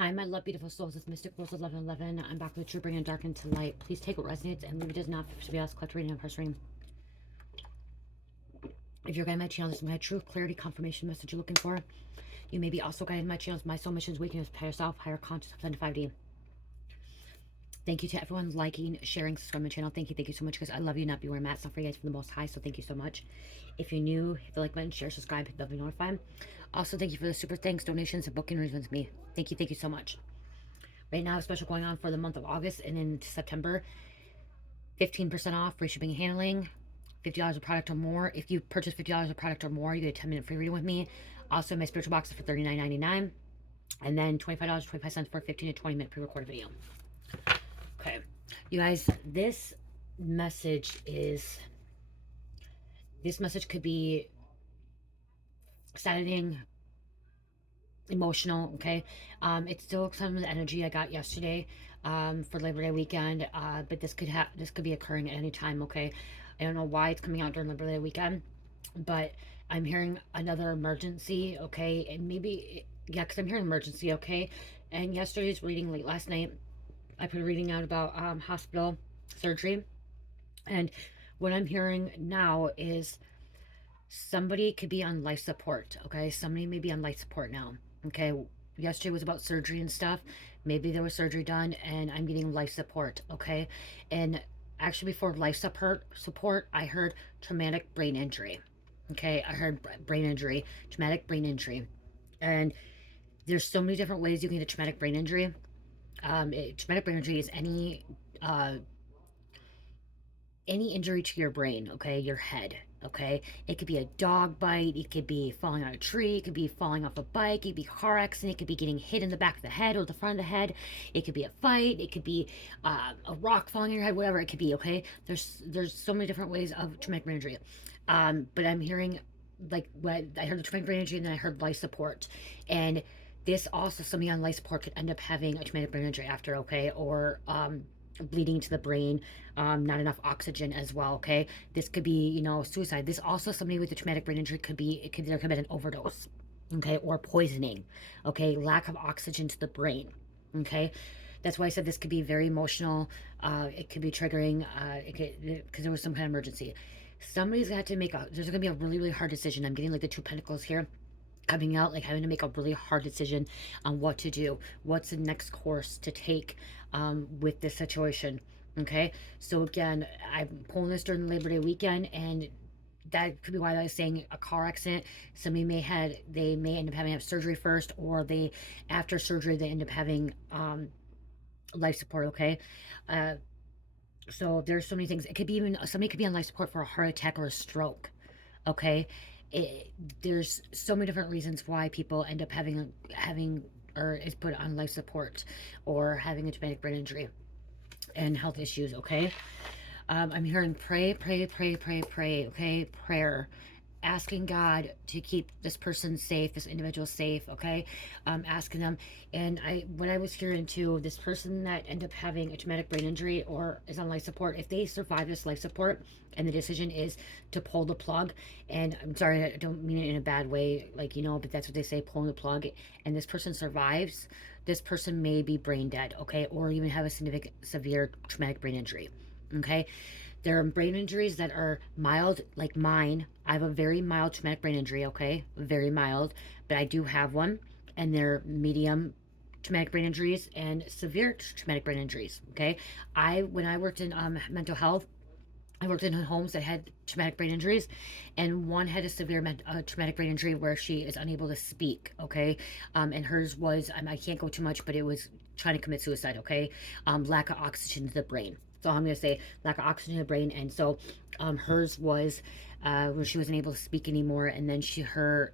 Hi, my love, beautiful souls. It's Mystic Rose 1111. I'm back with True Bringing Dark into Light. Please take what resonates and leave it does not to be else. Collect reading and press reading. If you're guiding my channel, this is my truth, clarity, confirmation message you're looking for. You may be also guiding my channels. My soul mission is waking up to higher self, higher conscious, up to 5D. Thank you to everyone liking, sharing, subscribing to my channel. Thank you so much, because I love you, not be where I'm at. It's not for you guys, from the most high, so thank you so much. If you're new, hit the like button, share, subscribe, hit the bell, be notified. Also, thank you for the super thanks, donations, and booking reasons with me. Thank you so much. Right now, a special going on for the month of August and into September. 15% off, free shipping and handling, $50 a product or more. If you purchase $50 a product or more, you get a 10-minute free reading with me. Also, my spiritual box is for $39.99. And then $25, 25 cents for a 15 to 20-minute pre-recorded video. Okay. You guys, this message could be saddening, emotional, okay? It's still some of the energy I got yesterday for Labor Day weekend, but this could be occurring at any time, okay? I don't know why it's coming out during Labor Day weekend, but I'm hearing another emergency, okay? And maybe, yeah, because I'm hearing emergency, okay? And yesterday's reading, late last night, I put a reading out about hospital surgery, and what I'm hearing now is somebody could be on life support, okay? Somebody may be on life support now, okay? Yesterday was about surgery and stuff. Maybe there was surgery done and I'm getting life support, okay? And actually, before life support, I heard traumatic brain injury, okay? I heard brain injury, traumatic brain injury. And there's so many different ways you can get a traumatic brain injury. Traumatic brain injury is any injury to your brain, okay? Your head, okay? It could be a dog bite, it could be falling on a tree, it could be falling off a bike, it could be a car accident, it could be getting hit in the back of the head or the front of the head, it could be a fight, it could be a rock falling on your head, whatever it could be, okay? There's so many different ways of traumatic brain injury. But I'm hearing, like, when I heard the traumatic brain injury, and then I heard life support. And this also, somebody on life support could end up having a traumatic brain injury after, okay? Or bleeding to the brain, not enough oxygen as well, okay? This could be, suicide. This also, somebody with a traumatic brain injury there could be an overdose, okay? Or poisoning, okay? Lack of oxygen to the brain, okay? That's why I said this could be very emotional. It could be triggering, because there was some kind of emergency. Somebody's got to there's gonna be a really, really hard decision. I'm getting like the Two Pentacles here coming out, like having to make a really hard decision on what to do, what's the next course to take with this situation, okay? So again, I'm pulling this during the Labor Day weekend, and that could be why I was saying a car accident. Somebody may end up having to have surgery first, or after surgery they end up having life support, okay? So there's so many things. It could be even somebody could be on life support for a heart attack or a stroke, okay? There's so many different reasons why people end up having or is put on life support or having a traumatic brain injury and health issues, okay? I'm hearing pray, okay? Prayer. Asking God to keep this person safe, this individual safe, okay? Asking them. And what I was hearing too, this person that ended up having a traumatic brain injury or is on life support, if they survive this life support and the decision is to pull the plug, and I'm sorry, I don't mean it in a bad way, like, but that's what they say, pulling the plug, and this person survives, this person may be brain dead, okay? Or even have a significant, severe traumatic brain injury, okay? There are brain injuries that are mild, like mine. I have a very mild traumatic brain injury, okay? Very mild, but I do have one. And they're medium traumatic brain injuries and severe traumatic brain injuries, okay? When I worked in mental health, I worked in homes that had traumatic brain injuries, and one had a severe traumatic brain injury where she is unable to speak, okay? And hers was, I can't go too much, but it was trying to commit suicide, okay? Lack of oxygen to the brain. So I'm going to say lack of oxygen in the brain. And so hers was where she wasn't able to speak anymore. And then her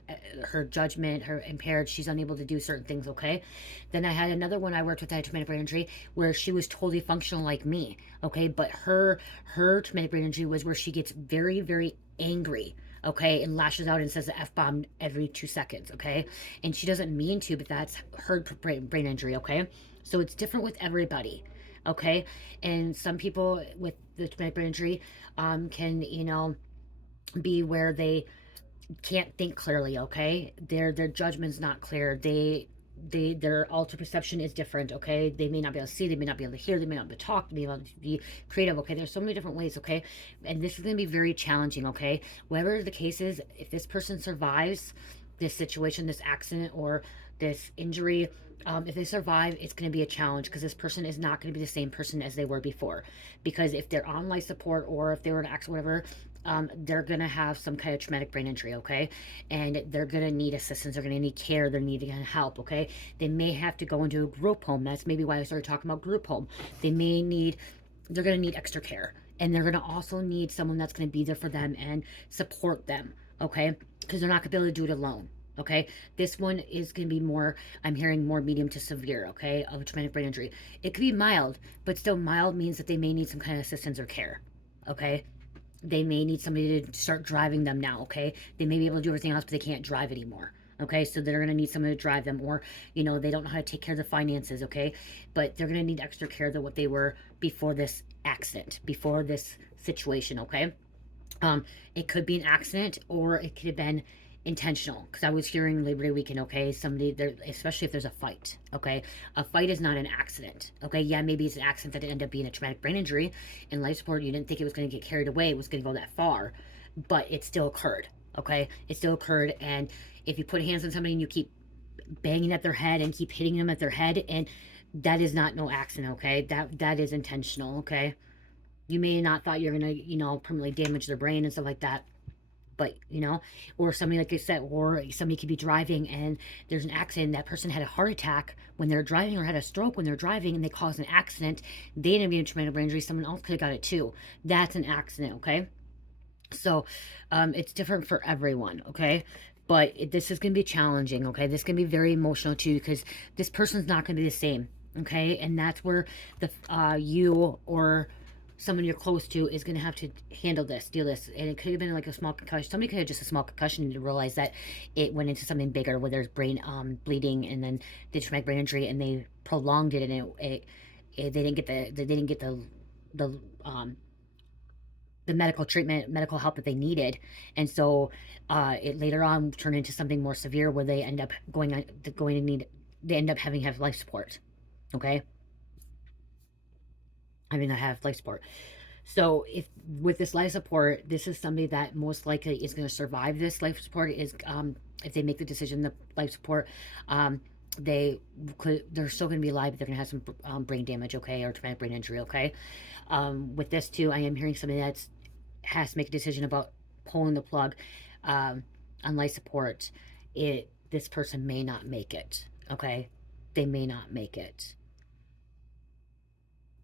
judgment, her impaired, she's unable to do certain things, okay? Then I had another one I worked with that had traumatic brain injury where she was totally functional like me, okay? But her traumatic brain injury was where she gets very, very angry, okay, and lashes out and says the F-bomb every 2 seconds, okay? And she doesn't mean to, but that's her brain injury, okay? So it's different with everybody, okay? And some people with the traumatic brain injury can, be where they can't think clearly, okay? Their judgment's not clear. their alter perception is different, okay? They may not be able to see, they may not be able to hear, they may not be able to talk, they may not be able to be creative, okay? There's so many different ways, okay? And this is going to be very challenging, okay? Whatever the case is, if this person survives this situation, this accident, or this injury, if they survive, it's going to be a challenge, because this person is not going to be the same person as they were before. Because if they're on life support, or if they were in an accident, whatever, they're going to have some kind of traumatic brain injury, okay? And they're going to need assistance. They're going to need care. They're needing help, okay? They may have to go into a group home. That's maybe why I started talking about group home. They're going to need extra care. And they're going to also need someone that's going to be there for them and support them, okay? Because they're not going to be able to do it alone. Okay, this one is going to be more, I'm hearing more medium to severe, okay, of a traumatic brain injury. It could be mild, but still mild means that they may need some kind of assistance or care, okay? They may need somebody to start driving them now, okay? They may be able to do everything else, but they can't drive anymore, okay? So they're going to need someone to drive them, or, you know, they don't know how to take care of the finances, okay? But they're going to need extra care than what they were before this accident, before this situation, okay? It could be an accident, or it could have been intentional, because I was hearing Labor Day weekend, okay, somebody there, especially if there's a fight, okay? A fight is not an accident, okay? Yeah, maybe it's an accident that it ended up being a traumatic brain injury. In life support, you didn't think it was going to get carried away, it was going to go that far, but it still occurred, okay? It still occurred. And if you put hands on somebody and you keep banging at their head and keep hitting them at their head, and that is not no accident, okay? That is intentional, okay? You may not thought you're gonna, you know, permanently damage their brain and stuff like that, but, you know, or somebody, like I said, or somebody could be driving and there's an accident. That person had a heart attack when they're driving, or had a stroke when they're driving, and they caused an accident. They didn't get a traumatic brain injury. Someone else could have got it too. That's an accident, okay? So, it's different for everyone, okay? But this is going to be challenging, okay? This is going to be very emotional too, because this person's not going to be the same, okay? And that's where the you or someone you're close to is going to have to handle this, deal this. And it could have been like a small concussion. Somebody could have just a small concussion to realize that it went into something bigger, where there's brain bleeding, and then the traumatic brain injury, and they prolonged it, and they didn't get the the medical treatment, medical help that they needed. And so it later on turned into something more severe, where they end up they end up having to have life support, okay? Having to have life support. So if with this life support, this is somebody that most likely is going to survive this life support, is if they make the decision, the life support, they're still going to be alive, but they're going to have some brain damage, okay, or traumatic brain injury, okay. With this too, I am hearing somebody that has to make a decision about pulling the plug on life support. This person may not make it, okay. They may not make it.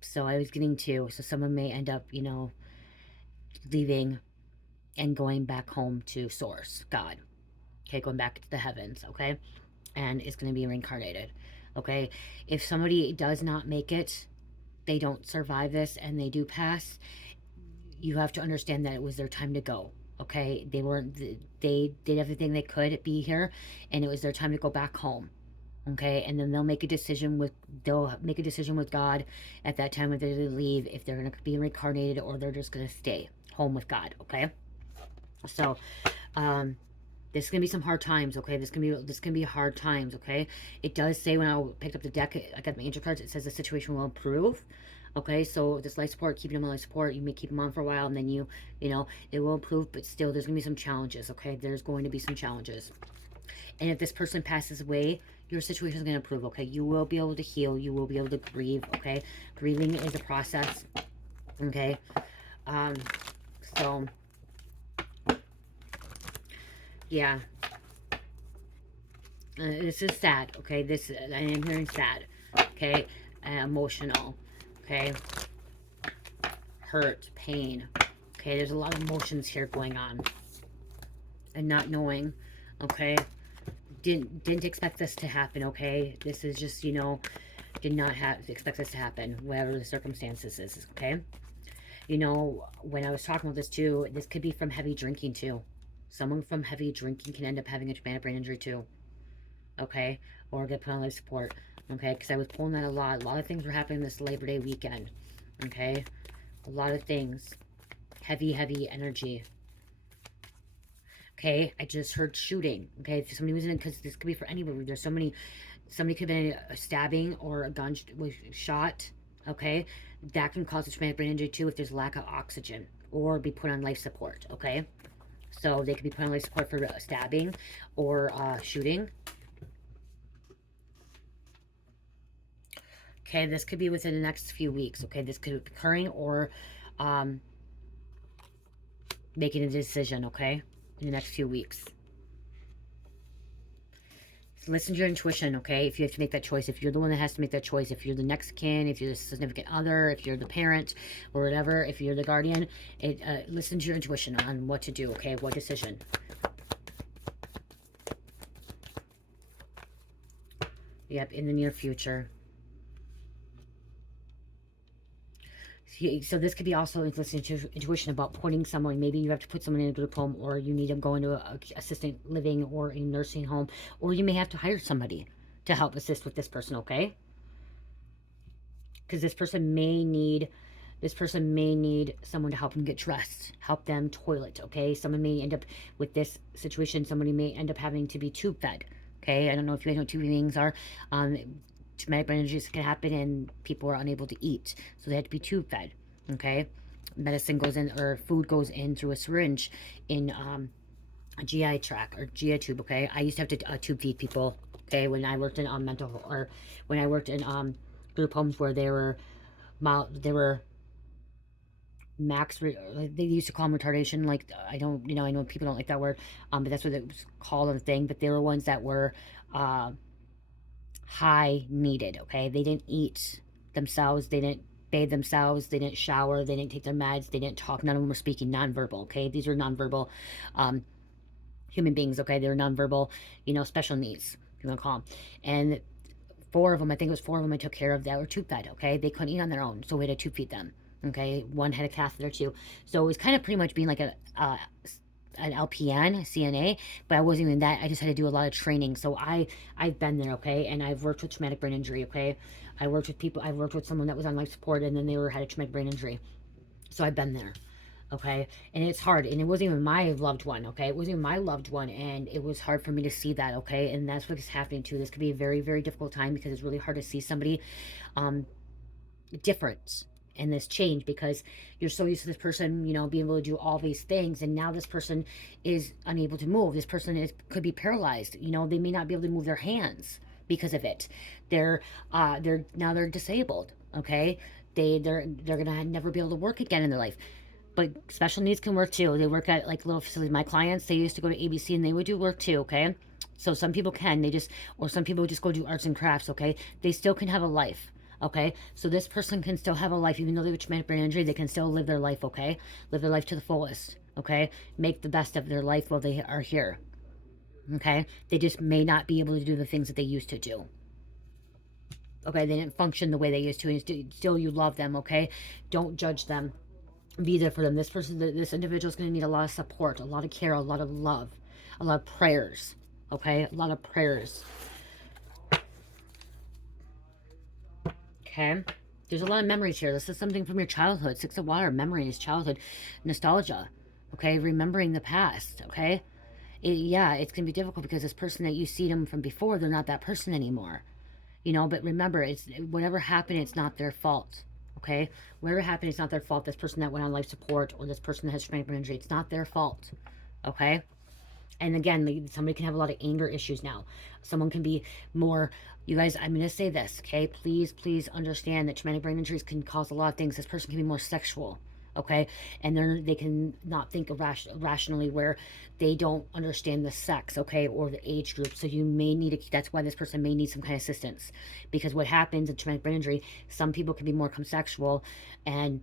So I was getting to, so someone may end up, you know, leaving and going back home to source, God, okay, going back to the heavens, okay, and it's going to be reincarnated, okay. If somebody does not make it, they don't survive this, and they do pass, you have to understand that it was their time to go, okay. They did everything they could be here, and it was their time to go back home, okay. And then they'll make a decision with God at that time, whether they leave, if they're going to be reincarnated, or they're just going to stay home with God, okay. So this is gonna be some hard times, okay. This can be hard times, okay. It does say, when I picked up the deck, I got my angel cards, it says the situation will improve, okay. So this life support, keeping them on life support, you may keep them on for a while, and then you know, it will improve, but still there's gonna be some challenges, okay. There's going to be some challenges. And if this person passes away, your situation is going to improve, okay. You will be able to heal, you will be able to grieve, okay. Grieving is a process, okay. So yeah, this is sad, okay. I am hearing sad, okay. Emotional, okay. Hurt, pain, okay. There's a lot of emotions here going on, and not knowing, okay. Didn't expect this to happen, okay. This is just, you know, did not expect this to happen, whatever the circumstances is, okay. You know, when I was talking about this too, this could be from heavy drinking too. Someone from heavy drinking can end up having a traumatic brain injury too, okay, or get put on life support, okay, because I was pulling that a lot. A lot of things were happening this Labor Day weekend, okay, a lot of things, heavy energy, okay. I just heard shooting, okay. If somebody was in it, because this could be for anybody. There's so many somebody could have been a stabbing or a gun shot, okay? That can cause a traumatic brain injury too if there's lack of oxygen, or be put on life support, okay? So they could be put on life support for stabbing or shooting. Okay, this could be within the next few weeks, okay? This could be occurring or um, making a decision, okay? In the next few weeks. Listen to your intuition, okay? If you have to make that choice, if you're the one that has to make that choice, if you're the next kin, if you're the significant other, if you're the parent or whatever, if you're the guardian, listen to your intuition on what to do, okay? What decision. Yep, in the near future. So this could be also listening to intuition about putting someone, maybe you have to put someone in a group home, or you need to go into a assistant living or a nursing home, or you may have to hire somebody to help assist with this person, okay? Because this person may need someone to help them get dressed, help them toilet, okay? Someone may end up with this situation, somebody may end up having to be tube fed, okay? I don't know if you know what tube feedings are. Traumatic brain injuries can happen and people are unable to eat, so they have to be tube fed, okay? Medicine goes in, or food goes in through a syringe in a GI tract or GI tube, okay? I used to have to tube feed people, okay, when I worked in mental, or when I worked in group homes where they were max, they used to call them retardation, like, I don't, I know people don't like that word, but that's what it was called on the thing, but they were ones that were high needed, okay? They didn't eat themselves, they didn't bathe themselves, they didn't shower, they didn't take their meds, they didn't talk, none of them were speaking nonverbal, okay? These are nonverbal human beings, okay? They're nonverbal, special needs, if you want to call them. And 4 of them, I think it was 4 of them I took care of that were tube fed, okay? They couldn't eat on their own, so we had to tube feed them, okay? One had a catheter too. So it was kind of pretty much being like an LPN, CNA, but I wasn't even that. I just had to do a lot of training. So I've been there, okay? And I've worked with traumatic brain injury, okay? I worked with someone that was on life support, and then they had a traumatic brain injury. So I've been there, okay? And it's hard, and it wasn't even my loved one, okay? It wasn't even my loved one, and it was hard for me to see that, okay? And that's what is happening too. This could be a very, very difficult time, because it's really hard to see somebody different in this change, because you're so used to this person, being able to do all these things, and now this person is unable to move. This person could be paralyzed. They may not be able to move their hands because of it. They're disabled, okay? They're gonna never be able to work again in their life. But special needs can work too. They work at like little facilities. My clients, they used to go to ABC, and they would do work too, okay? So some people can, or some people just go do arts and crafts, okay? They still can have a life, okay? So this person can still have a life, even though they have a traumatic brain injury, they can still live their life, okay? Live their life to the fullest, okay? Make the best of their life while they are here, okay? They just may not be able to do the things that they used to do. Okay, they didn't function the way they used to, and still you love them, okay? Don't judge them. Be there for them. This individual is going to need a lot of support, a lot of care, a lot of love, a lot of prayers, okay? A lot of prayers. Okay? There's a lot of memories here. This is something from your childhood. 6 of Water, memories, childhood, nostalgia, okay? Remembering the past, okay? It's going to be difficult, because this person that you see them from before, they're not that person anymore. But remember, it's whatever happened, it's not their fault, okay? Whatever happened, it's not their fault. This person that went on life support, or this person that has traumatic brain injury, it's not their fault, okay? And again, somebody can have a lot of anger issues now. Someone can be more, you guys, I'm going to say this, okay? Please understand that traumatic brain injuries can cause a lot of things. This person can be more sexual, okay? And they can not think rationally, where they don't understand the sex, okay, or the age group. So you may need that's why this person may need some kind of assistance, because what happens in traumatic brain injury, some people can be more sexual, and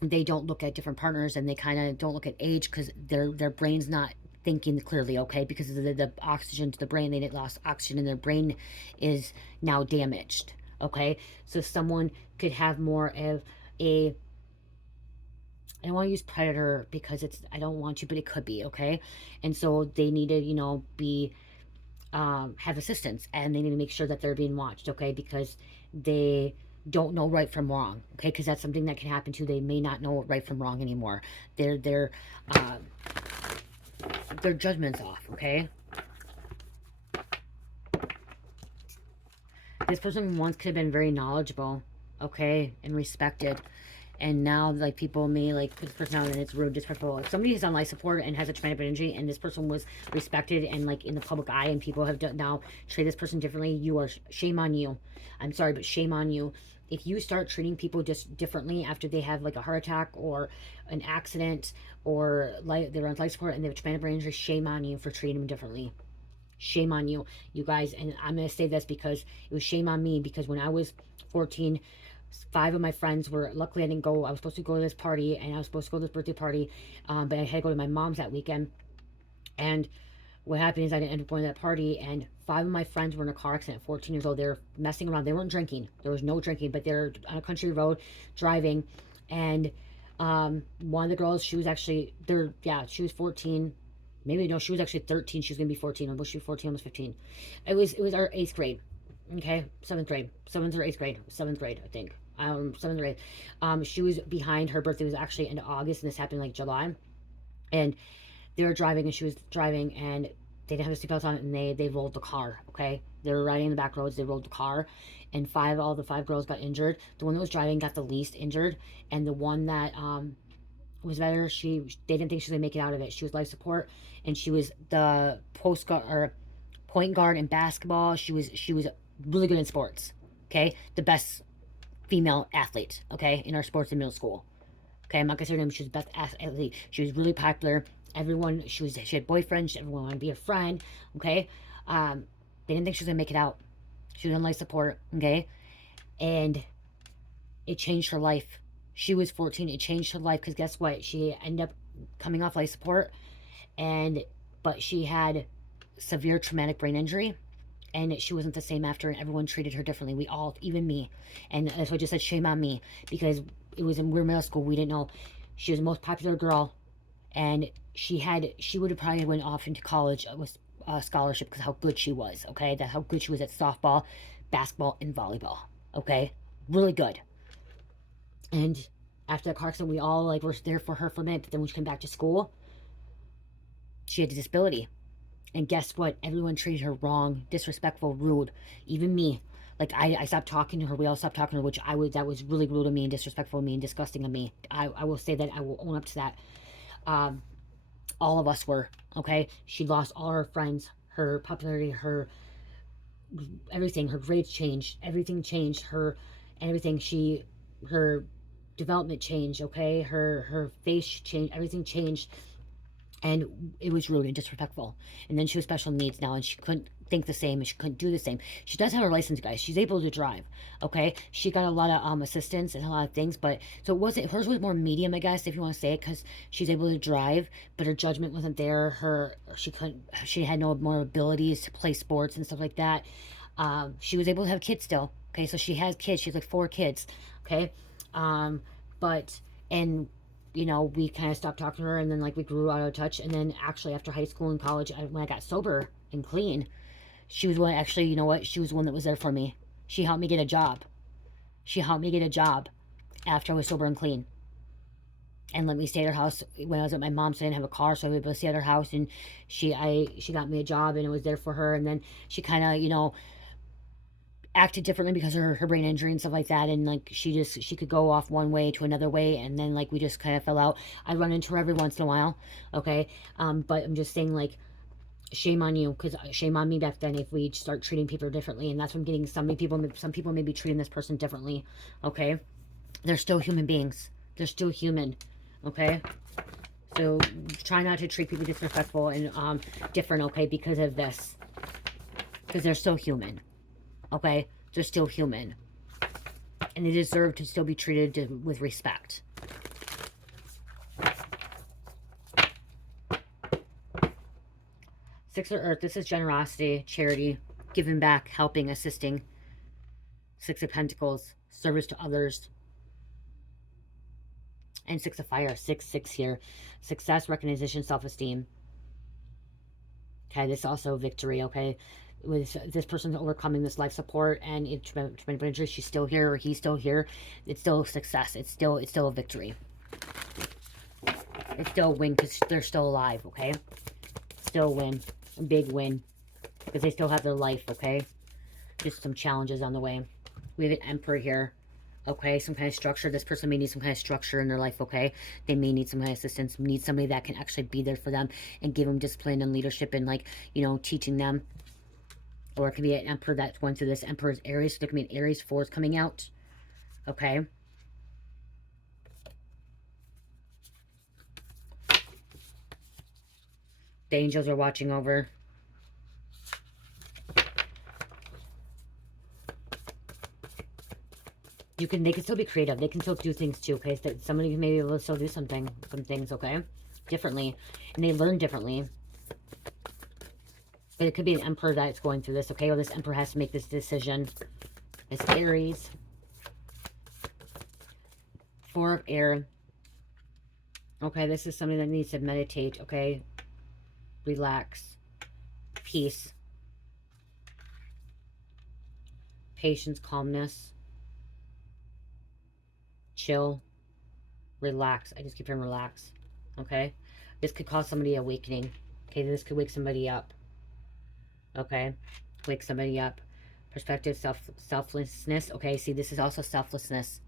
they don't look at different partners, and they kind of don't look at age, because their brain's not thinking clearly, okay, because of the oxygen to the brain. They lost oxygen, and their brain is now damaged, okay? So someone could have more of a, I don't want to use predator, because I don't want to, but it could be, okay? And so they need to, be, have assistance, and they need to make sure that they're being watched, okay? Because they don't know right from wrong, okay? Because that's something that can happen too. They may not know right from wrong anymore. Their judgment's off, okay? This person once could have been very knowledgeable, okay, and respected. And now, like, people may, like, put this person out and it's rude, disrespectful. If somebody is on life support and has a traumatic energy and this person was respected and, like, in the public eye and people have now treated this person differently, you are, shame on you. I'm sorry, but shame on you. If you start treating people just differently after they have, like, a heart attack or an accident or, like, they're on life support and they have a traumatic brain injury, shame on you for treating them differently. Shame on you, you guys. And I'm going to say this because it was shame on me, because when I was 14, 5 of my friends were, luckily I didn't go, I was supposed to go to this party and I was supposed to go to this birthday party, but I had to go to my mom's that weekend. And what happened is I didn't end up going to that party, and 5 of my friends were in a car accident, 14 years old. They were messing around. They weren't drinking. There was no drinking, but they're on a country road driving. And one of the girls, she was actually, she was 14. Maybe, no, she was actually 13. She was going to be 14. I was she was 14, almost 15. It was our 8th grade. Okay, 7th grade. 7th or 8th grade. 7th grade, I think. 7th grade. She was behind. Her birthday was actually in August, and this happened like July. And they were driving, and she was driving, and they didn't have the seatbelts on, and they rolled the car, okay? They were riding in the back roads, they rolled the car, and all the 5 girls got injured. The one that was driving got the least injured, and the one that was better, they didn't think she was going to make it out of it. She was life support, and she was the point guard in basketball. She was really good in sports, okay? The best female athlete, okay, in our sports in middle school. Okay, I'm not gonna say her name. She was the best athlete. She was really popular. Everyone, she had boyfriends. Everyone wanted to be her friend. Okay, they didn't think she was gonna make it out. She was on life support. Okay, and it changed her life. She was 14. It changed her life because guess what? She ended up coming off life support, but she had severe traumatic brain injury, and she wasn't the same after, and everyone treated her differently. We all, even me, and that's what I just said, shame on me, because we were middle school, we didn't know. She was the most popular girl, and she would have probably went off into college with a scholarship because how good she was, okay? That's how good she was at softball, basketball, and volleyball, okay? Really good. And after the car accident, we all, like, were there for her for a minute, but then when she came back to school, she had a disability. And guess what? Everyone treated her wrong, disrespectful, rude. Even me. Like, I stopped talking to her. We all stopped talking to her, that was really rude of me and disrespectful of me and disgusting of me. I will say that. I will own up to that. All of us were, okay? She lost all her friends, her popularity, her everything. Her grades changed. Everything changed. Her development changed, okay? Her face changed. Everything changed. And it was rude and disrespectful. And then she was special needs now, and she couldn't think the same, and she couldn't do the same. She does have her license, guys. She's able to drive, okay? She got a lot of assistance and a lot of things, but so hers was more medium, I guess, if you want to say it, because she's able to drive, but her judgment wasn't there. She had no more abilities to play sports and stuff like that. She was able to have kids still, okay? So she has kids. She has like 4 kids, okay? And we kind of stopped talking to her, and then, like, we grew out of touch. And then actually after high school and college, when I got sober and clean, she was one, actually, you know what? She was one that was there for me. She helped me get a job. She helped me get a job after I was sober and clean. And let me stay at her house when I was at my mom's. So I didn't have a car, so I was able to stay at her house. And she got me a job, and it was there for her. And then she kind of, acted differently because of her brain injury and stuff like that, and like she could go off one way to another way, and then, like, we just kind of fell out. I run into her every once in a while, okay? But I'm just saying, like, shame on you, because shame on me back then if we start treating people differently. And that's what I'm getting. Some people may be treating this person differently, okay? They're still human beings. They're still human, okay? So try not to treat people disrespectful and different, okay, because of this, because they're still human. Okay, they're still human, and they deserve to still be treated with respect. Six of Earth, this is generosity, charity, giving back, helping, assisting. 6 of Pentacles, service to others. And 6 of Fire, 6 here. Success, recognition, self-esteem. Okay, this is also victory, okay? With this person's overcoming this life support and traumatic injury, she's still here, or he's still here. It's still a success. It's still a victory. It's still a win because they're still alive, okay? Still a win. A big win. Because they still have their life, okay? Just some challenges on the way. We have an Emperor here. Okay, some kind of structure. This person may need some kind of structure in their life, okay? They may need some kind of assistance, need somebody that can actually be there for them and give them discipline and leadership and, like, you know, teaching them. Or it could be an Emperor that's going through this. Emperor's Aries, so there could be an Aries 4 coming out, okay? The angels are watching over. They can still be creative. They can still do things too, okay? So somebody may be able to still do some things, okay? Differently. And they learn differently. But it could be an Emperor that's going through this, okay? Or this Emperor has to make this decision. It's Aries. 4 of air. Okay, this is somebody that needs to meditate, okay? Relax. Peace. Patience, calmness. Chill. Relax. I just keep hearing relax. Okay? This could cause somebody awakening. Okay, this could wake somebody up. Okay? Wake somebody up. Perspective, selflessness. Okay, see, this is also selflessness.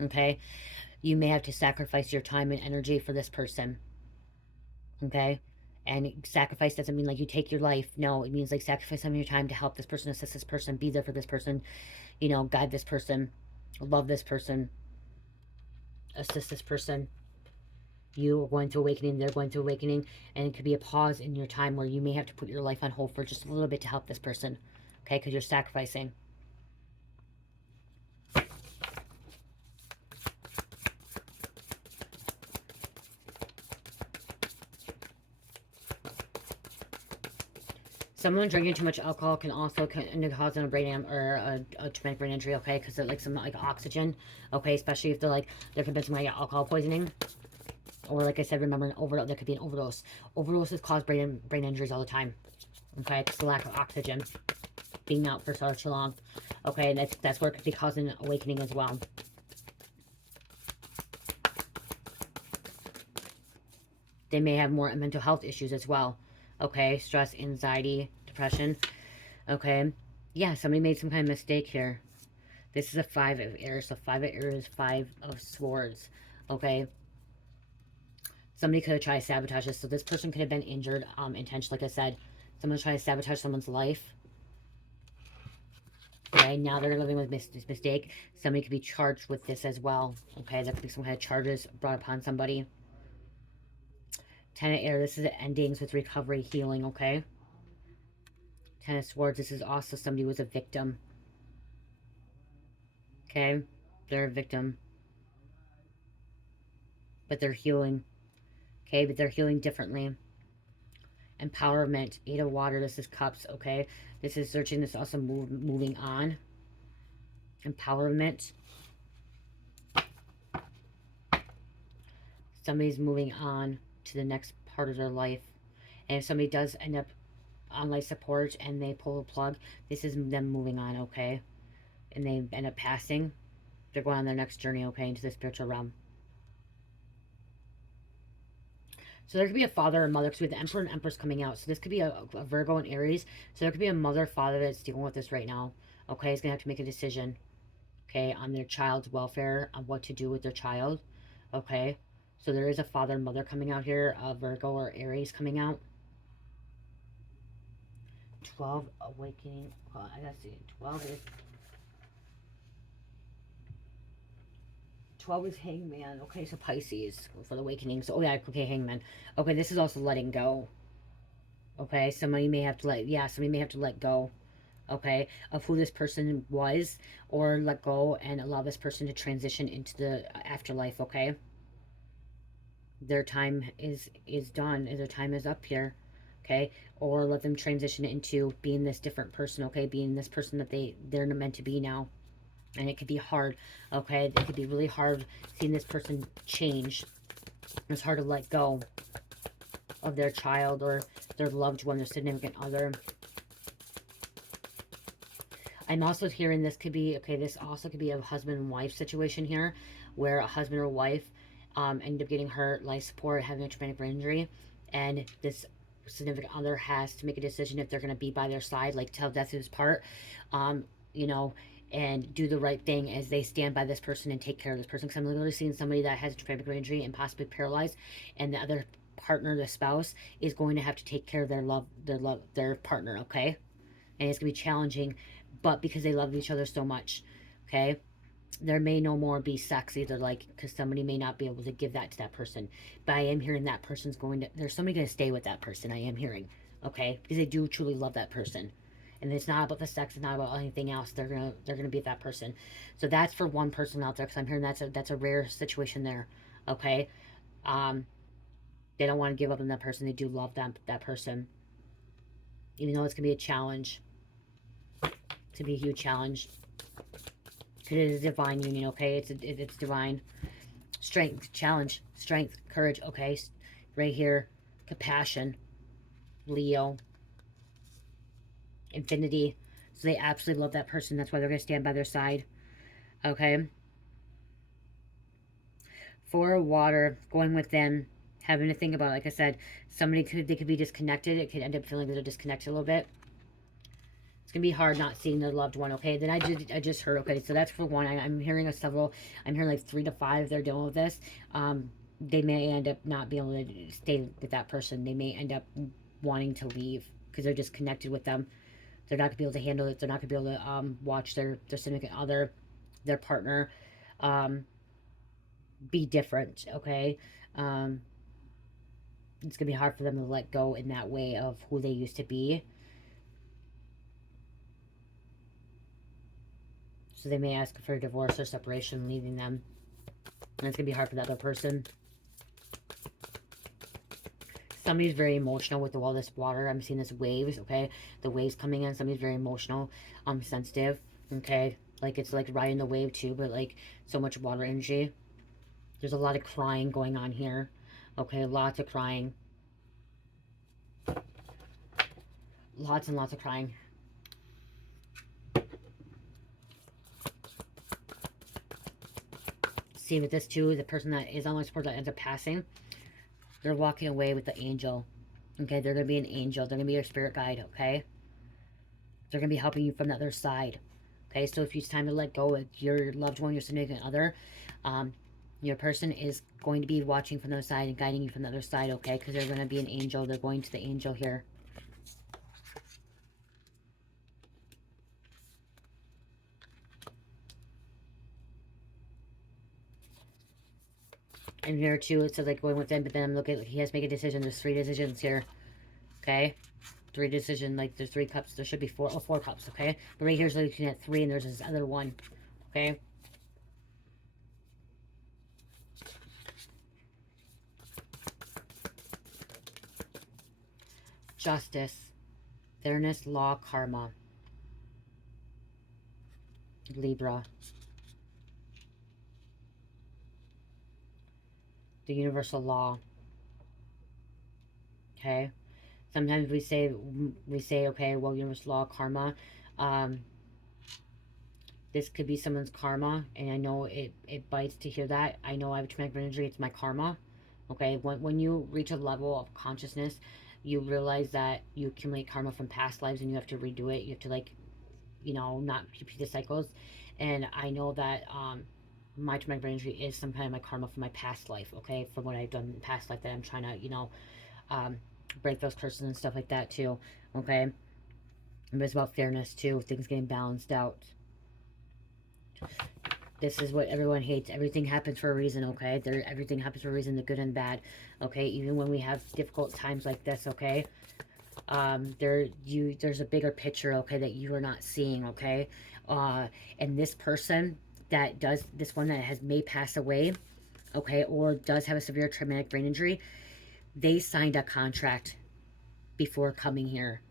Okay? You may have to sacrifice your time and energy for this person. Okay? And sacrifice doesn't mean like you take your life. No, it means like sacrifice some of your time to help this person, assist this person, be there for this person, you know, guide this person, love this person, assist this person. You are going through awakening, they're going through awakening, and it could be a pause in your time where you may have to put your life on hold for just a little bit to help this person, okay, because you're sacrificing. Someone drinking too much alcohol can also cause a brain or a traumatic brain injury, okay, because it's like some like oxygen, okay, especially if they're like, there could be some like alcohol poisoning. Or like I said, remember an overdose. There could be an overdose. Overdoses cause brain injuries all the time. Okay, it's the lack of oxygen, being out for so long. Okay, and that's where it could be causing awakening as well. They may have more mental health issues as well. Okay, stress, anxiety, depression. Okay, yeah, somebody made some kind of mistake here. This is a 5 of air, so 5 of air is 5 of swords. Okay, somebody could have tried to sabotage this. So this person could have been injured intentionally. Like I said, someone's trying to sabotage someone's life. Okay, now they're living with this mistake. Somebody could be charged with this as well. Okay, there could be some kind of charges brought upon somebody. 10 of air, this is endings with recovery, healing, okay? 10 of swords, this is also somebody who was a victim. Okay, they're a victim. But they're healing. Okay, but they're healing differently. Empowerment, 8 of water, this is cups, okay? This is searching, this is also moving on. Empowerment. Somebody's moving on to the next part of their life. And if somebody does end up on life support and they pull a plug, this is them moving on, okay? And they end up passing. They're going on their next journey, okay, into the spiritual realm. So there could be a father or mother, because we have the Emperor and Empress coming out. So this could be a Virgo and Aries. So there could be a mother, father that's dealing with this right now. Okay, he's going to have to make a decision, okay, on their child's welfare, on what to do with their child. Okay, so there is a father and mother coming out here, a Virgo or Aries coming out. 12 awakening. Well, I gotta see. 12 is hangman. Okay, so Pisces for the awakening. So, oh yeah, okay, hangman. Okay, this is also letting go. Okay, somebody may have to let go, okay, of who this person was, or let go and allow this person to transition into the afterlife, okay? Their time is done. Their time is up here, okay? Or let them transition into being this different person, okay? Being this person that they're meant to be now. And it could be hard, okay? It could be really hard seeing this person change. It's hard to let go of their child or their loved one, their significant other. I'm also hearing this could be, okay, this also could be a husband and wife situation here, where a husband or wife end up getting hurt, life support, having a traumatic brain injury, and this significant other has to make a decision if they're going to be by their side, like till death is part, um, you know, and do the right thing as they stand by this person and take care of this person. Because I'm literally seeing somebody that has a traumatic brain injury and possibly paralyzed, and the other partner, the spouse, is going to have to take care of their partner. Okay, and it's going to be challenging, but because they love each other so much, okay, there may no more be sex either, like, because somebody may not be able to give that to that person, but I am hearing that person's going to, there's somebody going to stay with that person. I am hearing, okay, because they do truly love that person, and it's not about the sex, it's not about anything else. They're gonna be with that person. So that's for one person out there, because I'm hearing that's a rare situation there. Okay, um they don't want to give up on that person. They do love that person, even though it's gonna be a challenge. It's gonna be a huge challenge. It is a divine union. Okay, it's divine. Strength, challenge, strength, courage. Okay, right here, compassion, Leo, infinity. So they absolutely love that person. That's why they're gonna stand by their side. Okay, for water, going within, having to think about, like I said, they could be disconnected. It could end up feeling that they're disconnected a little bit. It's gonna be hard not seeing their loved one. Okay, then I just heard. Okay, so that's for one. I'm hearing a several. I'm hearing like 3 to 5. They're dealing with this. They may end up not being able to stay with that person. They may end up wanting to leave because they're disconnected with them. They're not gonna be able to handle it. They're not gonna be able to watch their significant other, their partner, um, be different. Okay, um, it's gonna be hard for them to let go in that way of who they used to be. So they may ask for a divorce or separation, leaving them. And it's gonna be hard for the other person. Somebody's very emotional with all this water. I'm seeing this waves, okay? The waves coming in. Somebody's very emotional, sensitive, okay? Like it's like riding the wave too, but like so much water energy. There's a lot of crying going on here. Okay, lots of crying. Lots and lots of crying. See with this too, the person that is on life support that ends up passing, they're walking away with the angel. Okay, they're gonna be an angel. They're gonna be your spirit guide. Okay, they're gonna be helping you from the other side. Okay, so if it's time to let go of your loved one, your significant other, um, your person is going to be watching from the other side and guiding you from the other side. Okay, because they're gonna be an angel. They're going to the angel here. And here too, it says like going within, but then I'm looking. He has to make a decision. There's 3 decisions here. Okay, 3 decision. Like there's 3 cups. There should be 4 cups. Okay, but right here's looking at 3, and there's this other one. Okay. Justice, fairness, law, karma, Libra, the universal law. Okay. Sometimes we say okay, well, universal law, karma. Um, this could be someone's karma, and I know it bites to hear that. I know I have a traumatic brain injury. It's my karma. Okay. When you reach a level of consciousness, you realize that you accumulate karma from past lives, and you have to redo it. You have to like not repeat the cycles. And I know that my traumatic brain injury is some kind of my karma from my past life, okay, from what I've done in the past life that I'm trying to, um, break those curses and stuff like that too, okay. And it's about fairness too, things getting balanced out. This is what everyone hates. Everything happens for a reason, okay? Everything happens for a reason, the good and bad, okay? Even when we have difficult times like this, okay? There's a bigger picture, okay, that you are not seeing, okay. And this person that does this one that may pass away, okay, or does have a severe traumatic brain injury, they signed a contract before coming here,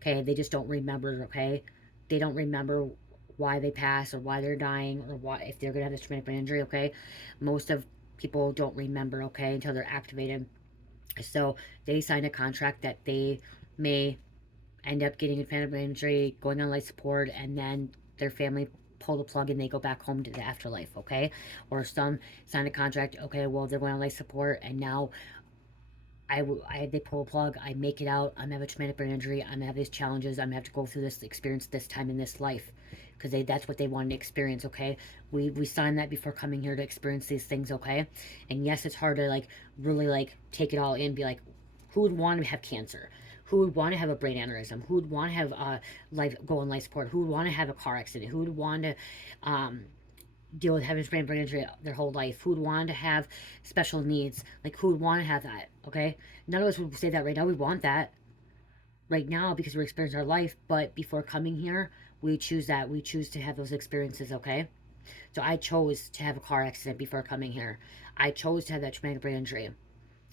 okay. They just don't remember, okay. They don't remember why they passed or why they're dying or why, if they're gonna have this traumatic brain injury, okay. Most of people don't remember, okay, until they're activated. So they signed a contract that they may end up getting a phantom brain injury, going on life support, and then their family pull the plug and they go back home to the afterlife, okay? Or some sign a contract, okay, well, they're going on life support, and now they pull a plug, I make it out, I'm gonna have a traumatic brain injury, I'm gonna have these challenges, I'm gonna have to go through this experience this time in this life, because that's what they wanted to experience. Okay, we signed that before coming here to experience these things. Okay, and yes, it's hard to like really like take it all in, be like, who would want to have cancer? Who would want to have a brain aneurysm? Who would want to have go on life support? Who would want to have a car accident? Who would want to um, deal with having brain injury their whole life? Who would want to have special needs? Like, who would want to have that? Okay, none of us would say that right now. We want that right now because we're experiencing our life, but before coming here, we choose that. We choose to have those experiences. Okay, so I chose to have a car accident before coming here. I chose to have that traumatic brain injury.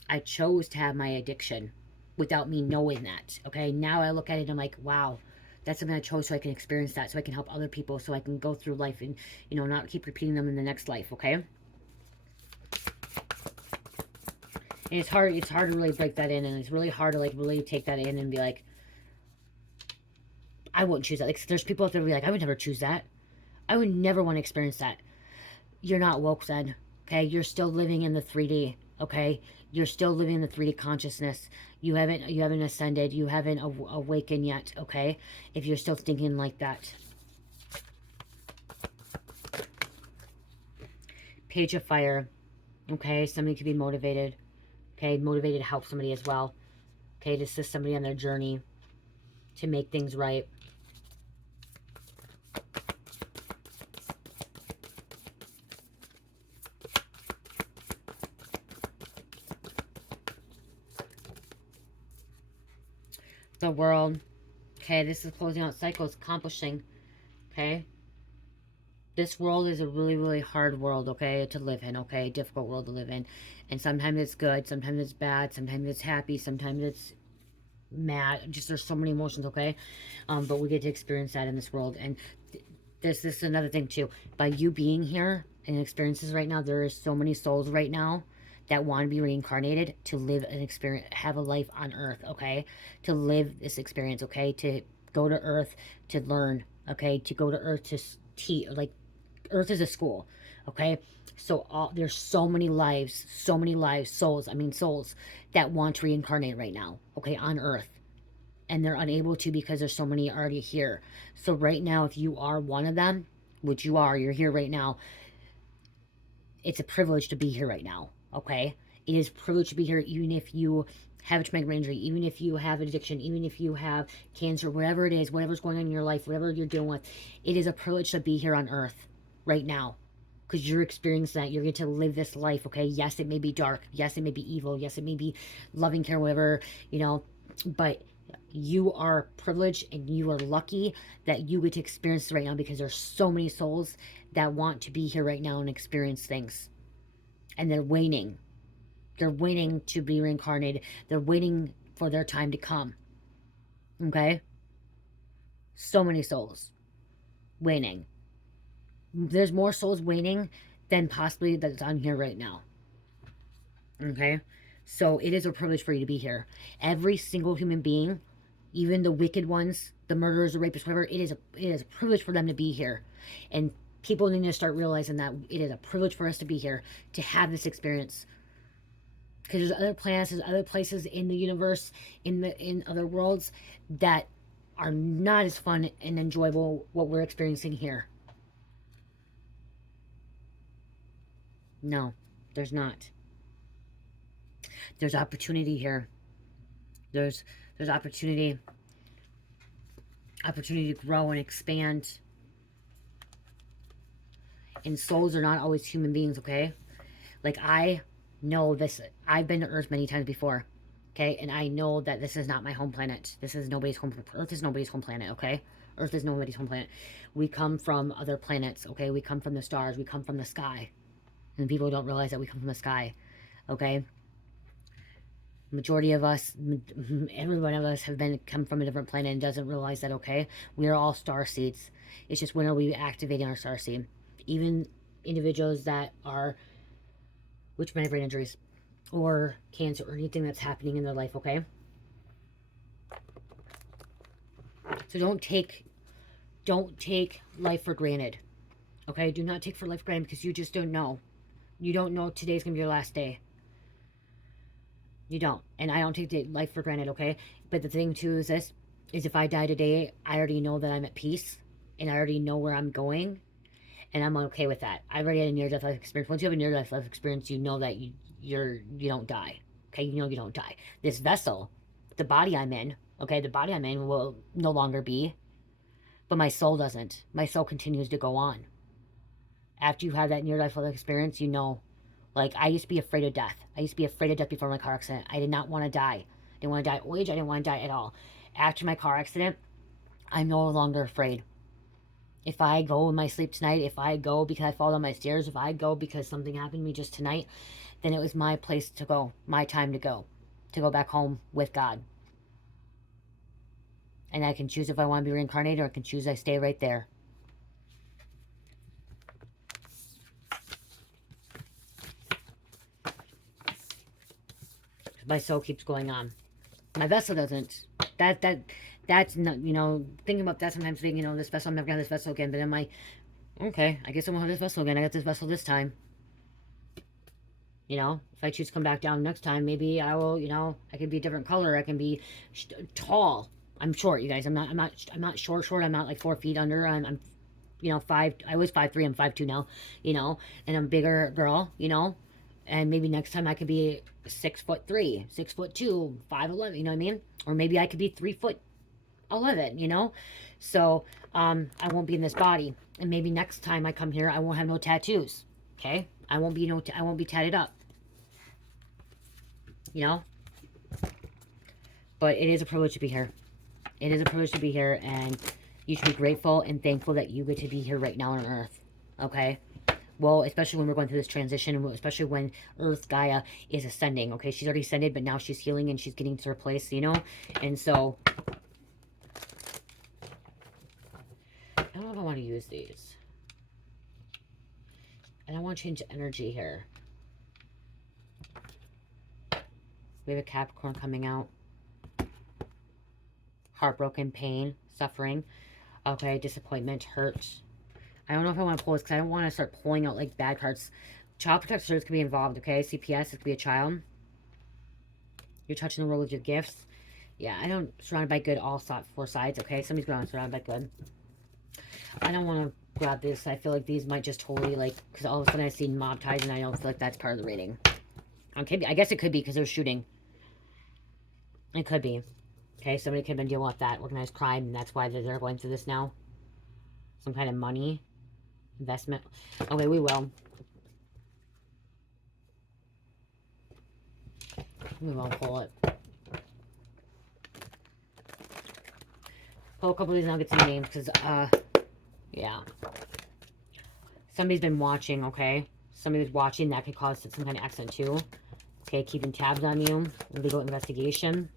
I chose to have my addiction without me knowing that. Okay, now I look at it and I'm like, wow, that's something I chose so I can experience that, so I can help other people, so I can go through life and, you know, not keep repeating them in the next life. Okay, and it's hard to really break that in, and it's really hard to like really take that in and be like, I wouldn't choose that. Like, there's people out there be like, I would never choose that. I would never want to experience that. You're not woke then. Okay, you're still living in the 3D. Okay, you're still living in the 3D consciousness. You haven't ascended. You haven't awakened yet. Okay, if you're still thinking like that. Page of Fire. Okay, somebody could be motivated. Okay, motivated to help somebody as well. Okay, to assist somebody on their journey to make things right. The World. Okay, this is closing out cycles, accomplishing. Okay, this world is a really, really hard world, okay, to live in. Okay, difficult world to live in, and sometimes it's good, sometimes it's bad, sometimes it's happy, sometimes it's mad. Just there's so many emotions. Okay, but we get to experience that in this world. And this is another thing too. By you being here and experiences right now, there is so many souls right now that want to be reincarnated to live an experience, have a life on Earth. Okay, to live this experience. Okay, to go to Earth to learn. Okay, to go to Earth to teach. Like, Earth is a school. Okay, so there's so many lives, souls. I mean, souls that want to reincarnate right now. Okay, on Earth, and they're unable to because there's so many already here. So right now, if you are one of them, which you are, you're here right now, it's a privilege to be here right now. Okay, it is a privilege to be here, even if you have a traumatic brain injury, even if you have addiction, even if you have cancer, whatever it is, whatever's going on in your life, whatever you're dealing with, it is a privilege to be here on Earth right now, because you're experiencing that. You're going to live this life. Okay, yes, it may be dark, yes, it may be evil, yes, it may be loving care, whatever, you know, but you are privileged and you are lucky that you get to experience it right now, because there's so many souls that want to be here right now and experience things, and they're waiting. They're waiting to be reincarnated. They're waiting for their time to come. Okay, so many souls waiting. There's more souls waiting than possibly that's on here right now. Okay, so it is a privilege for you to be here. Every single human being, even the wicked ones, the murderers, the rapists, whatever, it is a privilege for them to be here. And people need to start realizing that it is a privilege for us to be here, to have this experience. Because there's other planets, there's other places in the universe, in other worlds, that are not as fun and enjoyable what we're experiencing here. No, there's not. There's opportunity here. There's opportunity to grow and expand. And souls are not always human beings. Okay, like, I know this. I've been to Earth many times before. Okay, and I know that this is not my home planet. This is nobody's home. Earth is nobody's home planet. Okay, Earth is nobody's home planet. We come from other planets. Okay, we come from the stars. We come from the sky, and people don't realize that we come from the sky. Okay, majority of us, every one of us, have come from a different planet and doesn't realize that. Okay, we are all star seeds. It's just, when are we activating our star seed? Even individuals that are with traumatic brain injuries or cancer or anything that's happening in their life. Okay, so don't take life for granted. Okay, do not take for life for granted, because you just don't know. You don't know today's gonna be your last day. You don't. And I don't take life for granted, okay? But the thing too is this, is if I die today, I already know that I'm at peace and I already know where I'm going and I'm okay with that. I've already had a near death life experience. Once you have a near death life experience, you know that you don't die. Okay, you know you don't die. This vessel, the body I'm in, okay, the body I'm in will no longer be, but my soul doesn't. My soul continues to go on. After you have that near death life experience, you know, like I used to be afraid of death. I used to be afraid of death before my car accident. I did not want to die. I didn't want to die old age. I didn't want to die at all. After my car accident, I'm no longer afraid. If I go in my sleep tonight, if I go because I fall down my stairs, if I go because something happened to me just tonight, then it was my place to go, my time to go back home with God. And I can choose if I want to be reincarnated or I can choose I stay right there. My soul keeps going on. My vessel doesn't. That's not, you know, thinking about that sometimes thinking, you know, this vessel, I'm never gonna have this vessel again. But then okay, I guess I won't have this vessel again. I got this vessel this time. You know, if I choose to come back down next time, maybe I will, you know, I can be a different color. I can be tall. I'm short, you guys. I'm not short. I'm not like 4 feet under. I'm you know, I was 5'3", I'm 5'2" now, you know, and I'm a bigger girl, you know, and maybe next time I could be 6'3", 6'2", 5'11", you know what I mean? Or maybe I could be 3'11", you know? So, I won't be in this body. And maybe next time I come here, I won't have no tattoos. Okay? I won't be tatted up. You know? But it is a privilege to be here. It is a privilege to be here, and you should be grateful and thankful that you get to be here right now on Earth. Okay? Well, especially when we're going through this transition, especially when Earth Gaia is ascending. Okay? She's already ascended, but now she's healing and she's getting to her place, you know? And so, I don't know if I want to use these. And I want to change the energy here. We have a Capricorn coming out. Heartbroken, pain, suffering. Okay, disappointment, hurt. I don't know if I want to pull this because I don't want to start pulling out like bad cards. Child protective service could be involved, okay? CPS, it could be a child. You're touching the world with your gifts. Yeah, I don't surrounded by good all 4 sides, okay? Somebody's going surrounded by good. I don't want to grab this. I feel like these might just totally like, because all of a sudden I see mob ties and I don't feel like that's part of the reading. Okay, I guess it could be because they're shooting. It could be. Okay, somebody could have been dealing with that organized crime, and that's why they're going through this now. Some kind of money investment. Okay, we will. We won't pull it. Pull a couple of these and I'll get some names, because, yeah. Somebody's been watching, okay? Somebody was watching. That could cause some kind of accident, too. Okay, keeping tabs on you. Legal investigation.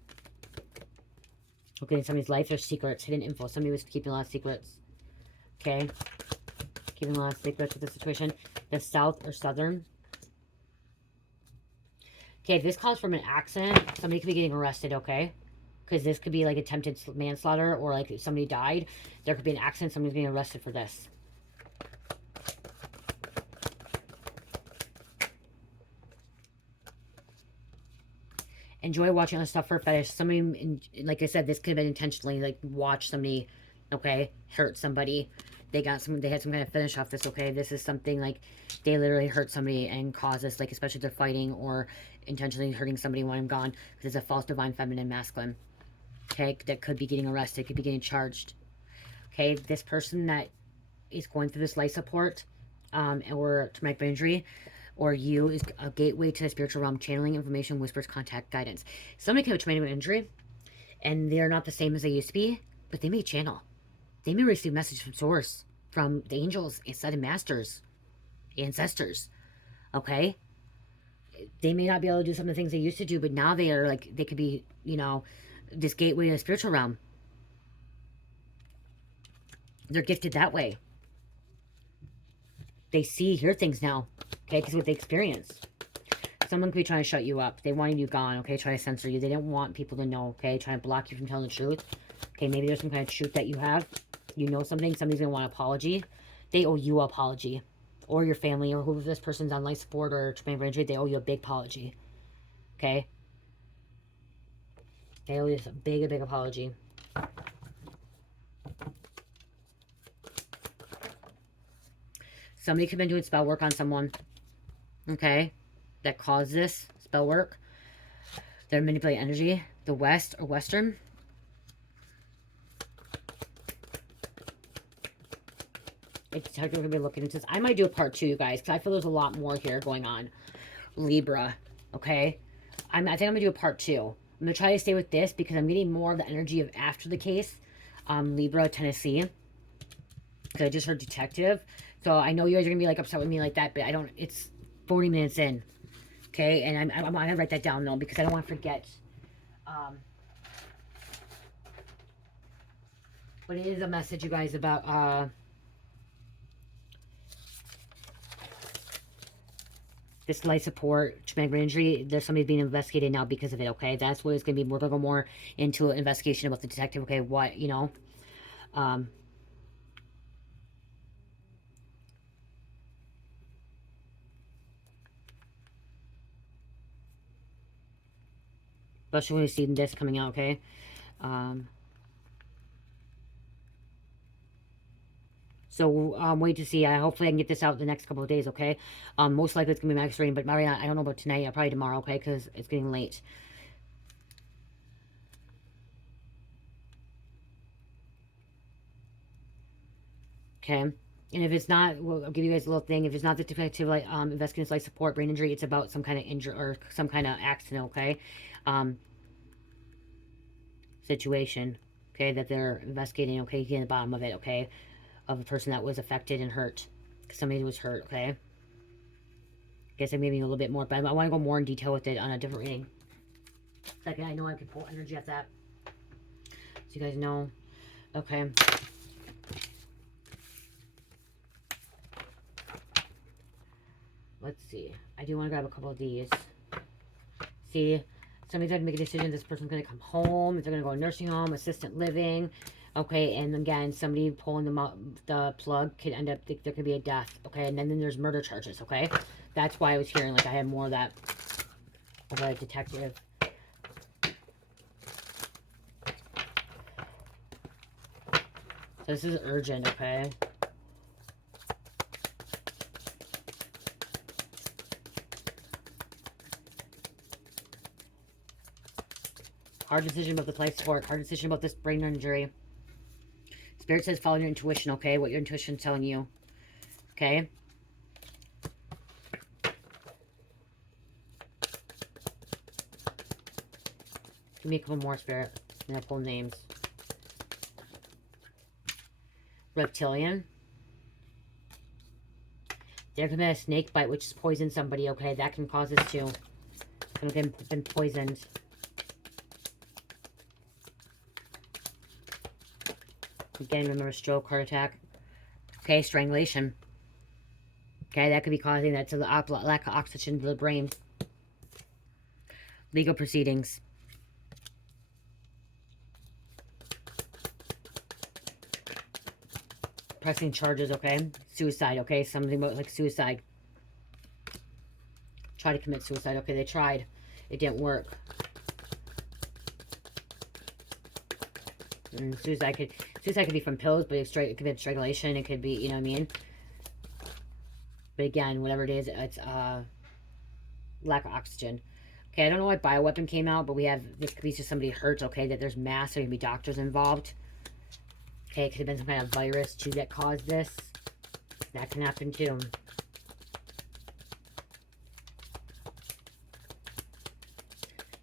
Okay, in somebody's life, there's secrets, hidden info. Somebody was keeping a lot of secrets. Okay. Keeping a lot of secrets with the situation. The south or southern. Okay, if this calls from an accident, somebody could be getting arrested, okay? Because this could be like attempted manslaughter, or like if somebody died, there could be an accident, somebody's being arrested for this. Enjoy watching other stuff for fetish. Somebody, like I said, this could have been intentionally, like, watch somebody, okay, hurt somebody. They had some kind of finish off this, okay? This is something, like, they literally hurt somebody and cause this, like, especially if they're fighting or intentionally hurting somebody when I'm gone. Because it's a false divine feminine masculine, okay? That could be getting arrested, could be getting charged, okay? This person that is going through this life support, or traumatic brain injury, or you, is a gateway to the spiritual realm, channeling information, whispers, contact, guidance. Somebody could have a traumatic injury, and they're not the same as they used to be, but they may channel. They may receive messages from source, from the angels, ascended masters, ancestors, okay? They may not be able to do some of the things they used to do, but now they are, like, they could be, you know, this gateway to the spiritual realm. They're gifted that way. They see, hear things now, okay, because of what they experienced. Someone could be trying to shut you up. They wanted you gone, okay, trying to censor you. They didn't want people to know, okay, trying to block you from telling the truth. Okay, maybe there's some kind of truth that you have. You know something, somebody's going to want an apology. They owe you an apology. Or your family, or whoever this person's on life support or traumatic brain injury, they owe you a big apology. Okay? Okay, owe you a big apology. Somebody could have been doing spell work on someone, okay, that caused this spell work. They're manipulating energy. The West or Western. It's technically going to be looking into this. I might do a part 2, you guys, because I feel there's a lot more here going on. Libra, okay? I think I'm going to do a part 2. I'm going to try to stay with this because I'm getting more of the energy of after the case. Libra, Tennessee. Because I just heard detective. So I know you guys are going to be like upset with me like that, but I don't, it's 40 minutes in. Okay, and I'm going to write that down though because I don't want to forget. But it is a message, you guys, about this life support, traumatic injury. There's somebody being investigated now because of it, okay? That's what it's going to be. We're going to go more into an investigation about the detective, okay? What, you know? Especially when we see this coming out, okay? So wait to see. Hopefully I can get this out the next couple of days, okay? Most likely it's going to be max rain, but Mariana, I don't know about tonight. Probably tomorrow, okay? Because it's getting late. Okay? And if it's not, well, I'll give you guys a little thing. If it's not the detective, like, investigating life support, brain injury, it's about some kind of injury or some kind of accident, okay? Situation, okay, that they're investigating, okay? Getting the bottom of it, okay? Of a person that was affected and hurt. Somebody was hurt, okay? Guess I maybe a little bit more, but I want to go more in detail with it on a different reading. Second, I know I can pull energy at that. So you guys know. Okay. Let's see. I do want to grab a couple of these. See, somebody's going to make a decision. This person's going to come home. If they're going to go to nursing home, assistant living. Okay, and again, somebody pulling the plug could end up, there could be a death. Okay, and then there's murder charges. Okay, that's why I was hearing, like, I had more of that, of a detective. So this is urgent, okay? Hard decision about the life support. Hard decision about this brain injury. Spirit says follow your intuition, okay? What your intuition's telling you. Okay? Give me a couple more, Spirit. I'm gonna pull names. Reptilian. There could be a snake bite which has poisoned somebody, okay? That can cause this too. Somebody been poisoned. Again, remember stroke, heart attack. Okay, strangulation. Okay, that could be causing that to the lack of oxygen to the brain. Legal proceedings. Pressing charges, okay? Suicide, okay? Something about like suicide. Try to commit suicide. Okay, they tried. It didn't work. And suicide could be from pills, but it could be strangulation. It could be, you know what I mean? But again, whatever it is, it's lack of oxygen. Okay, I don't know why bioweapon came out, but we have, this could be just somebody hurt, okay? That there's mass, there could be doctors involved. Okay, it could have been some kind of virus too that caused this. That can happen too.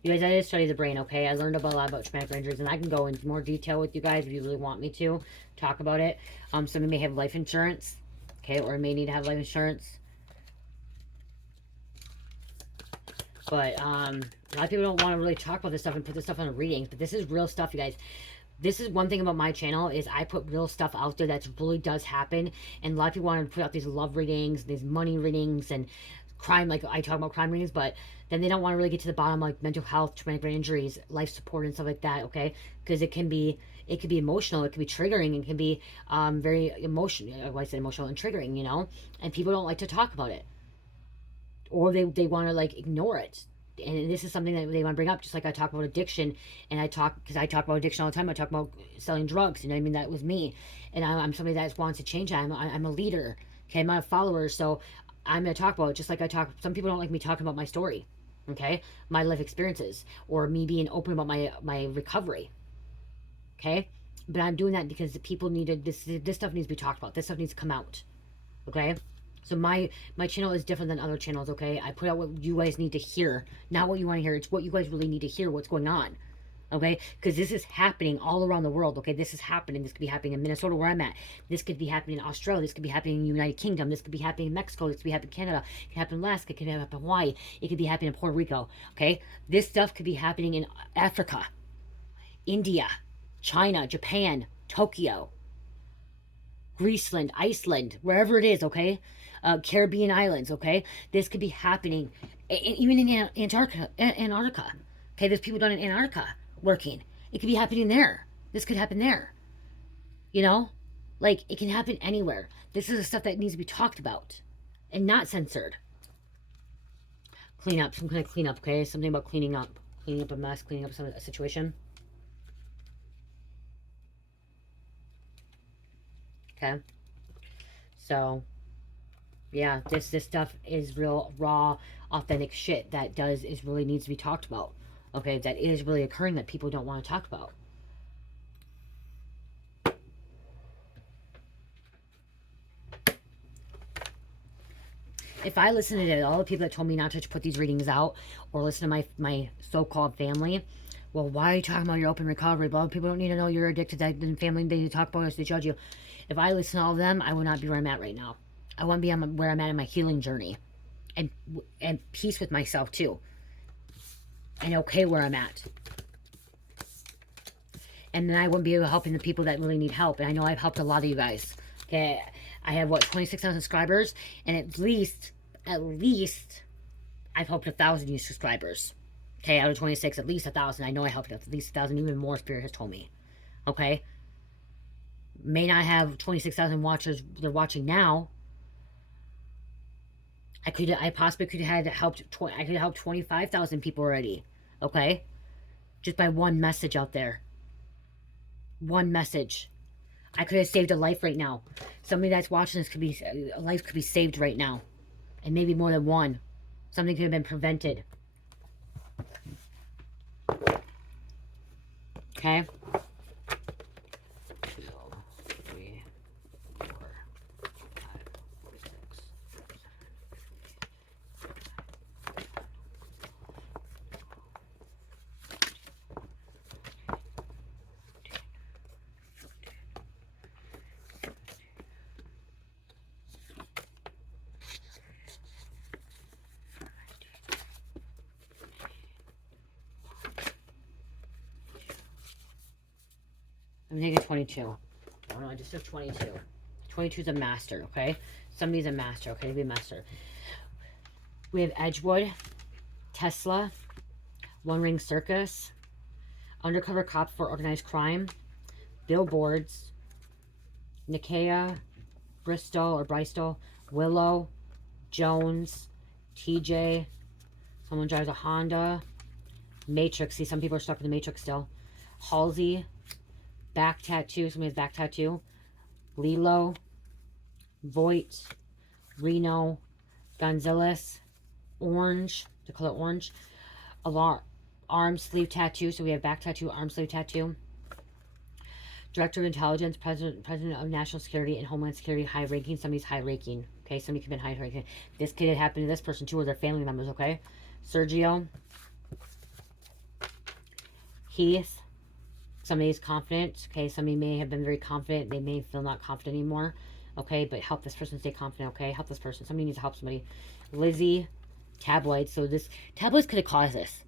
You guys, I did study the brain, okay? I learned about a lot about traumatic brain injuries, and I can go into more detail with you guys if you really want me to talk about it. Somebody may have life insurance, okay, or may need to have life insurance. But a lot of people don't want to really talk about this stuff and put this stuff on readings, but this is real stuff, you guys. This is one thing about my channel is I put real stuff out there that really does happen, and a lot of people want to put out these love readings, these money readings, and crime, like I talk about crime readings, but then they don't want to really get to the bottom, like mental health, traumatic brain injuries, life support, and stuff like that, okay? Because it could be emotional, it could be triggering, it can be very emotional. I said emotional and triggering, you know, and people don't like to talk about it, or they want to like ignore it. and this is something that they want to bring up, just like I talk about addiction, and because I talk about addiction all the time. I talk about selling drugs, you know what I mean? That was me, and I'm somebody that wants to change that. I'm a leader, okay? I'm a follower, so I'm going to talk about it, just like I talk. Some people don't like me talking about my story, okay? My life experiences, or me being open about my recovery, okay? But I'm doing that because the people needed this stuff needs to be talked about. This stuff needs to come out, okay? So my channel is different than other channels, okay? I put out what you guys need to hear, not what you want to hear. It's what you guys really need to hear, what's going on, okay? Because this is happening all around the world, okay? This is happening. This could be happening in Minnesota, where I'm at. This could be happening in Australia. This could be happening in the United Kingdom. This could be happening in Mexico. This could be happening in Canada. It could happen in Alaska. It could happen in Hawaii. It could be happening in Puerto Rico, okay? This stuff could be happening in Africa, India, China, Japan, Tokyo, Greeceland, Iceland, wherever it is, okay? Caribbean islands, okay? This could be happening even in Antarctica. Okay, there's people down in Antarctica working. It could be happening there. This could happen there. You know? Like, it can happen anywhere. This is the stuff that needs to be talked about and not censored. Clean up. Some kind of clean up, okay? Something about cleaning up. Cleaning up a mess, cleaning up a situation. Okay? So, yeah, this stuff is real, raw, authentic shit that really needs to be talked about. Okay, that is really occurring that people don't want to talk about. If I listen to all the people that told me not to put these readings out, or listen to my so-called family, well, why are you talking about your open recovery? Blah, people don't need to know you're addicted. That the family, they talk about us, they judge you. If I listen to all of them, I would not be where I'm at right now. I want to be where I'm at in my healing journey, and peace with myself too, and okay where I'm at. And then I wouldn't be able to helping the people that really need help. And I know I've helped a lot of you guys. Okay, I have what, 26,000 subscribers, and at least I've helped 1,000 new subscribers. Okay, out of 26, at least 1,000. I know I helped at least 1,000. Even more, Spirit has told me. Okay, may not have 26,000 watchers they're watching now. I possibly could have helped. I could have helped 25,000 people already. Okay, just by one message out there. One message. I could have saved a life right now. Somebody that's watching this a life could be saved right now, and maybe more than one. Something could have been prevented. Okay. 2, 3, 4, 5, 6, 7, 8, 9, 10, 11, 12, 13, 14, 15, 16, 17, 18, 19, 20. I'm taking 22. I don't know, I just took 22. 22 is a master, okay? Somebody's a master, okay? To be a master. We have Edgewood, Tesla, One Ring Circus, Undercover Cop for Organized Crime, Billboards, Nicaea, Bristol, Willow, Jones, TJ, someone drives a Honda, Matrix. See, some people are stuck in the Matrix still. Halsey, back tattoo. Somebody has back tattoo. Lilo, Voight, Reno, Gonzalez, Orange, the color orange. Arm sleeve tattoo. So we have back tattoo, arm sleeve tattoo. Director of Intelligence, President of National Security and Homeland Security, high ranking. Somebody's high ranking. Okay, somebody could have been high ranking. This could have happened to this person too, or their family members. Okay, Sergio, Heath. Somebody's confident. Okay, somebody may have been very confident. They may feel not confident anymore. Okay, but help this person stay confident. Okay, help this person. Somebody needs to help somebody. Lizzie, tabloids. So this tabloids could have caused this.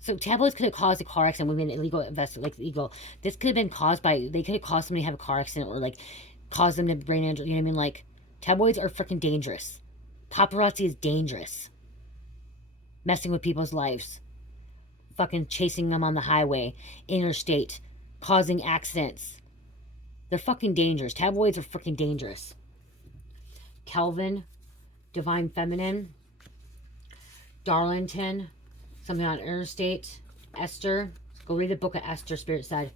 So tabloids could have caused a car accident. Women illegal illegal. This could have been caused by, they could have caused somebody to have a car accident, or like cause them to brain injury. You know what I mean? Like, tabloids are freaking dangerous. Paparazzi is dangerous. Messing with people's lives. Fucking chasing them on the highway, interstate, causing accidents. They're fucking dangerous. Tabloids are freaking dangerous. Kelvin, Divine Feminine, Darlington. Something on interstate. Esther. Go read the book of Esther, Spirit said.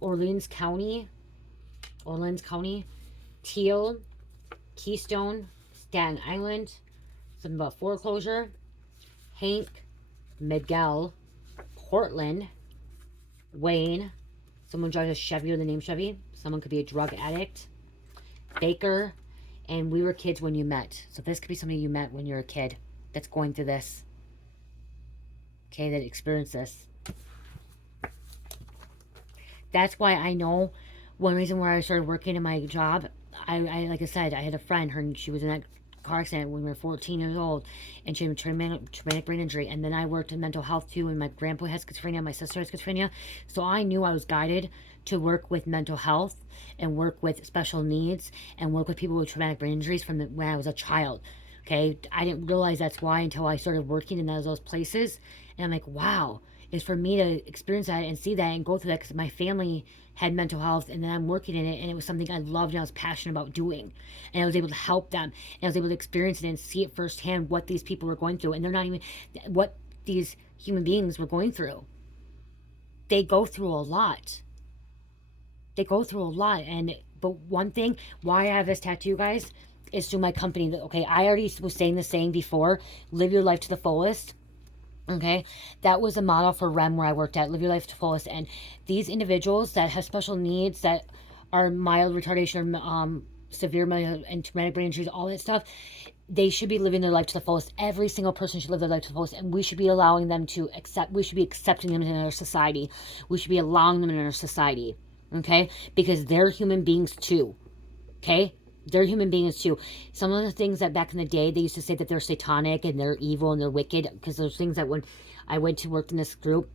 Orleans County. Teal. Keystone. Staten Island. Something about foreclosure. Hank. Miguel. Portland. Wayne. Someone drives a Chevy with the name Chevy. Someone could be a drug addict. Baker. And we were kids when you met. So this could be somebody you met when you're a kid that's going through this. Okay, that experienced this. That's why I know one reason why I started working in my job. I like I said, I had a friend. She was in that car accident when we were 14 years old, and she had a traumatic brain injury. And then I worked in mental health too. And my grandpa has schizophrenia, my sister has schizophrenia, so I knew I was guided to work with mental health and work with special needs and work with people with traumatic brain injuries from when I was a child. Okay, I didn't realize that's why until I started working in those places, and I'm like, wow. Is for me to experience that and see that and go through that because my family had mental health and then I'm working in it and it was something I loved and I was passionate about doing, and I was able to help them and I was able to experience it and see it firsthand what these people were going through, and they're not even what these human beings were going through. They go through a lot. And but one thing why I have this tattoo, guys, is through my company. Okay, I already was saying the saying before, live your life to the fullest. Okay, that was a model for REM where I worked at, live your life to fullest. And these individuals that have special needs, that are mild retardation or severe and traumatic brain injuries, all that stuff, they should be living their life to the fullest. Every single person should live their life to the fullest, and we should be allowing them to we should be accepting them in our society. We should be allowing them in our society, okay? Because they're human beings too, okay? They're human beings too. Some of the things that back in the day, they used to say that they're satanic and they're evil and they're wicked, because those things that when I went to work in this group,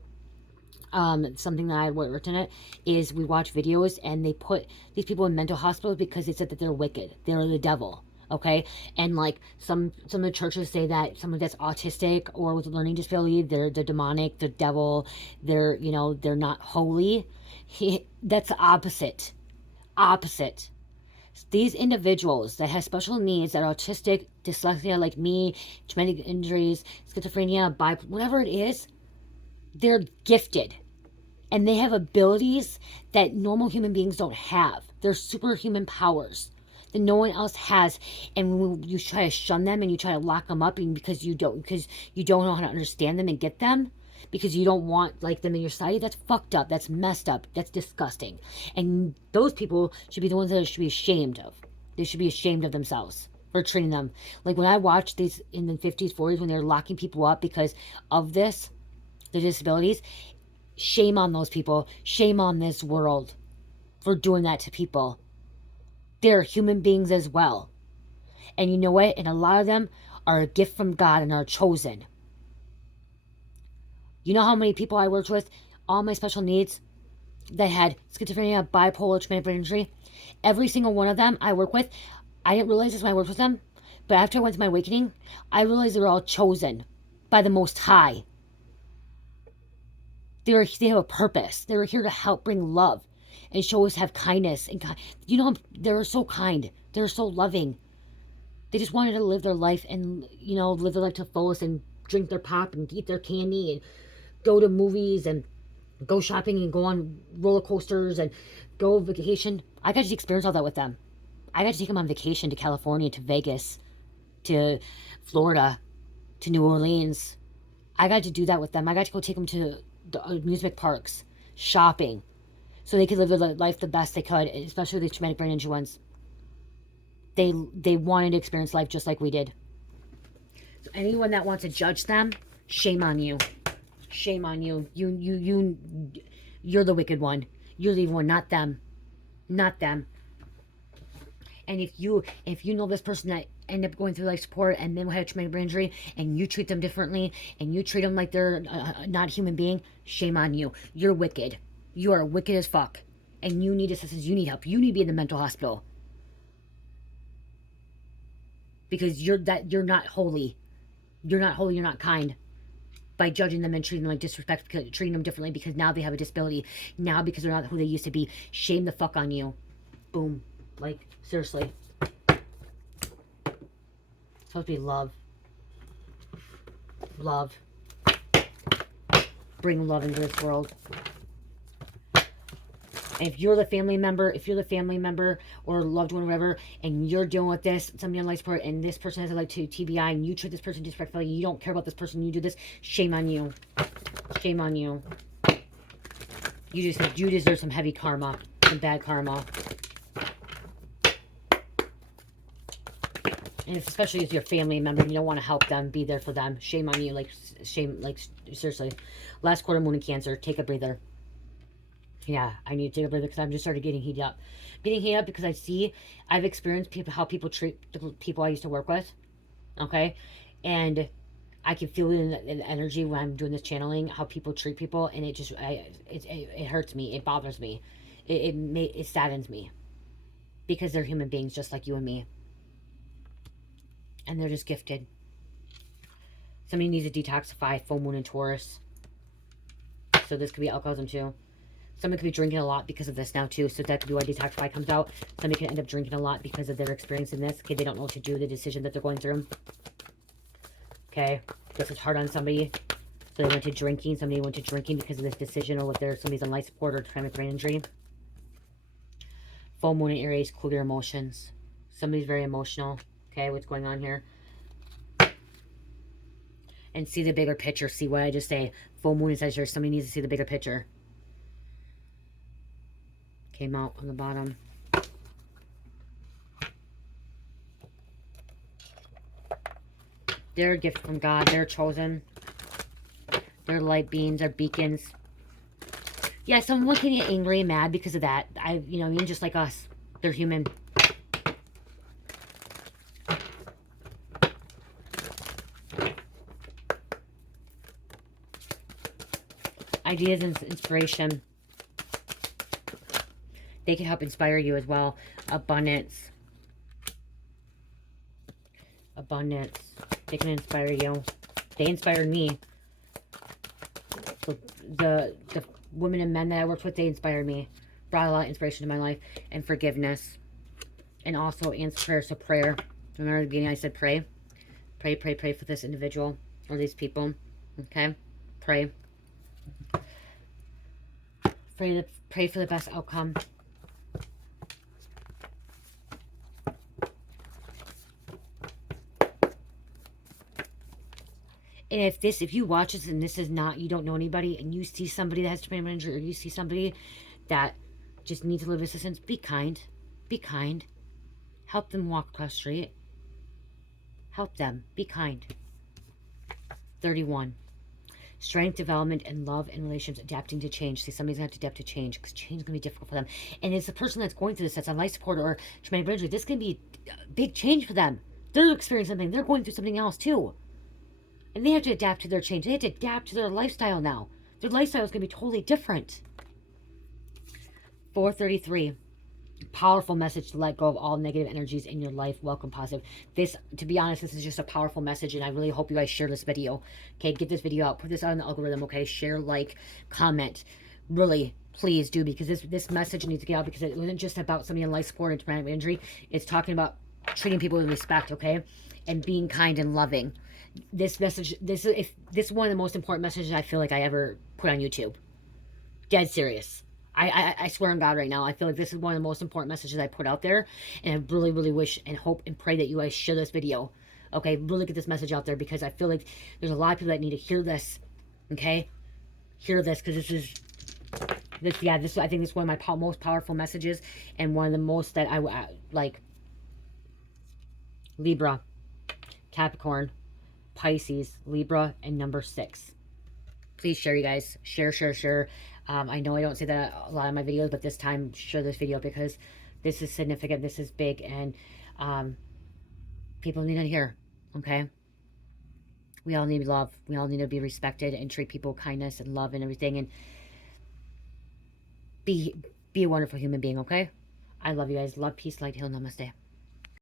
something that I worked in it is we watch videos and they put these people in mental hospitals because they said that they're wicked. They're the devil. Okay. And like some of the churches say that someone that's autistic or with a learning disability, they're demonic, they're devil, they're, they're not holy. That's the opposite. These individuals that have special needs, that are autistic, dyslexia like me, traumatic injuries, schizophrenia, bipolar, whatever it is, they're gifted. And they have abilities that normal human beings don't have. They're superhuman powers that no one else has. And when you try to shun them and you try to lock them up because you don't know how to understand them and get them, because you don't want like them in your society, that's fucked up, that's messed up, that's disgusting. And those people should be the ones that should be ashamed of. They should be ashamed of themselves for treating them. Like when I watched these in the 50s, 40s, when they're locking people up because of this, the disabilities, shame on those people, shame on this world for doing that to people. They're human beings as well. And you know what? And a lot of them are a gift from God and are chosen. You know how many people I worked with, all my special needs, that had schizophrenia, bipolar, traumatic brain injury? Every single one of them I work with, I didn't realize this when I worked with them, but after I went to my awakening, I realized they were all chosen by the Most High. They have a purpose. They were here to help bring love and show us have kindness. And they're so kind. They're so loving. They just wanted to live their life and, live their life to the fullest and drink their pop and eat their candy and go to movies and go shopping and go on roller coasters and go vacation. I got to experience all that with them. I got to take them on vacation to California, to Vegas, to Florida, to New Orleans. I got to do that with them. I got to go take them to the amusement parks, shopping, so they could live their life the best they could, especially the traumatic brain injury ones. They wanted to experience life just like we did. So anyone that wants to judge them, shame on you. Shame on you. You're the wicked one. You're the evil one, not them. Not them. And if you know this person that end up going through life support and then had a traumatic brain injury and you treat them differently and you treat them like they're not a human being, shame on you. You're wicked. You are wicked as fuck. And you need assistance. You need help. You need to be in the mental hospital. Because you're not holy. You're not holy. You're not kind. By judging them and treating them like disrespect, treating them differently because now they have a disability. Now because they're not who they used to be. Shame the fuck on you. Boom. Like, seriously. It's supposed to be love. Love. bring love into this world. And if you're the family member or loved one or whatever, and you're dealing with this, somebody on life support, and this person has a like to TBI, and you treat this person disrespectfully, you don't care about this person, you do this, shame on you. Shame on you. You deserve some heavy karma, some bad karma. And if, especially if you're a family member, you don't want to help them, be there for them. Shame on you, like, shame, like, seriously. Last quarter moon in Cancer, take a breather. Yeah, I need to take a breather because I'm just started getting heated up. Getting heated up because I've experienced how people treat the people I used to work with, okay? And I can feel it in the energy when I'm doing this channeling, how people treat people, and it just, it hurts me, it bothers me. It saddens me. Because they're human beings just like you and me. And they're just gifted. Somebody needs to detoxify, full moon in Taurus. So this could be alcoholism too. Somebody could be drinking a lot because of this now too. So that could be why detoxify comes out. Somebody can end up drinking a lot because of their experience in this. Okay, they don't know what to do, the decision that they're going through. Okay, this is hard on somebody. So they went to drinking. Somebody went to drinking because of this decision, or what somebody's on life support or traumatic brain injury. Full moon in Aries, cool your emotions. Somebody's very emotional. Okay, what's going on here? And see the bigger picture. See what I just say. Full moon in Sagittarius. Somebody needs to see the bigger picture. Came out on the bottom. They're a gift from God. They're chosen. They're light beings. They're beacons. Yeah, someone can get angry and mad because of that. You know what I mean? Just like us. They're human. Ideas and inspiration. They can help inspire you as well. Abundance. Abundance. They can inspire you. They inspired me. So the women and men that I worked with, they inspired me. Brought a lot of inspiration to my life. And forgiveness. And also answer prayer. So prayer. Remember at the beginning I said pray. Pray, pray, pray for this individual. Or these people. Okay? Pray. Pray for the best outcome. And if you watch this and this is not, you don't know anybody, and you see somebody that has traumatic brain injury, or you see somebody that just needs a little assistance, be kind. Be kind. Help them walk across the street. Help them. Be kind. 31. Strength, development, and love and relationships, adapting to change. See, somebody's going to have to adapt to change because change is going to be difficult for them. And it's the person that's going through this, that's on life support or traumatic brain injury, this can be a big change for them. They're experiencing something. They're going through something else too. And they have to adapt to their change. They have to adapt to their lifestyle now. Their lifestyle is going to be totally different. 433. Powerful message to let go of all negative energies in your life. Welcome positive. This, to be honest, this is just a powerful message, and I really hope you guys share this video. Okay, get this video out. Put this out in the algorithm, okay? Share, like, comment. Really, please do, because this message needs to get out, because it wasn't just about somebody in life support and traumatic injury. It's talking about treating people with respect, okay? And being kind and loving. This message, this is one of the most important messages I feel like I ever put on YouTube. Dead serious. I swear on God right now, I feel like this is one of the most important messages I put out there. And I really, really wish and hope and pray that you guys share this video. Okay, really get this message out there, because I feel like there's a lot of people that need to hear this. Okay? Hear this, because I think this is one of my most powerful messages, and one of the most that I like. Libra, Capricorn, Pisces, Libra, and number 6. Please share, you guys. Share. I know I don't say that a lot in my videos, but this time, share this video, because this is significant. This is big, and people need to hear, okay? We all need love. We all need to be respected and treat people with kindness and love and everything, and be a wonderful human being, okay? I love you guys. Love, peace, light, heal, namaste.